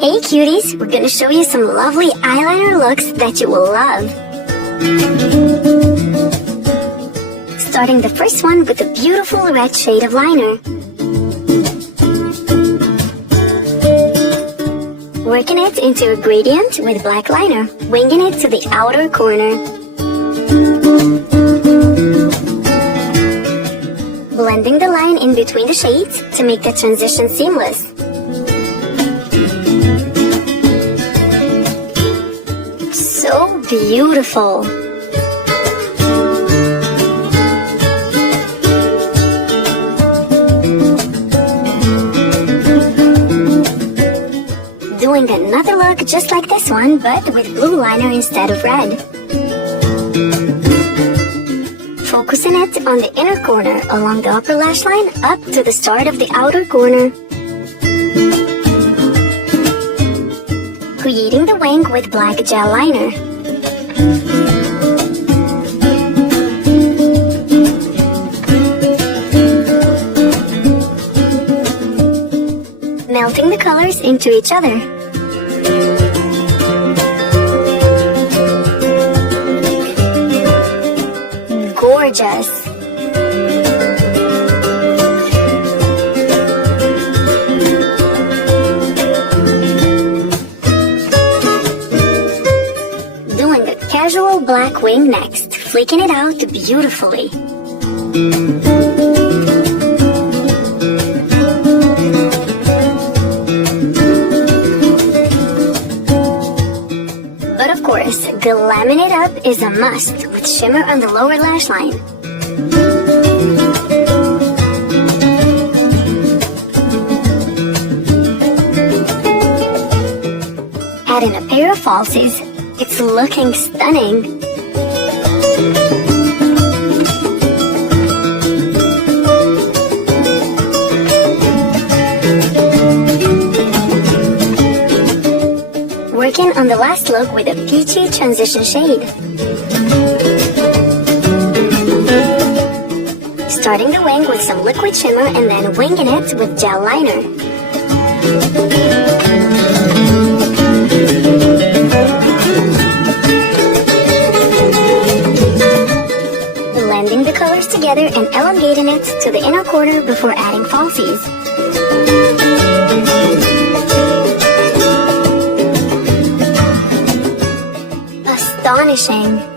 Hey cuties, we're gonna show you some lovely eyeliner looks that you will love. Starting the first one with a beautiful red shade of liner. Working it into a gradient with black liner, winging it to the outer corner. Blending the line in between the shades to make the transition seamless. So beautiful! Doing another look just like this one, but with blue liner instead of red. Focusing it on the inner corner along the upper lash line up to the start of the outer corner. Creating the wing with black gel liner. Melting the colors into each other. Gorgeous! Doing a casual black wing next, flicking it out beautifully. But of course, glamming it up is a must with shimmer on the lower lash line. Adding a pair of falsies, it's looking stunning. Working on the last look with a peachy transition shade. Starting the wing with some liquid shimmer and then winging it with gel liner. Blending the colors together and elongating it to the inner corner before adding falsies. Astonishing!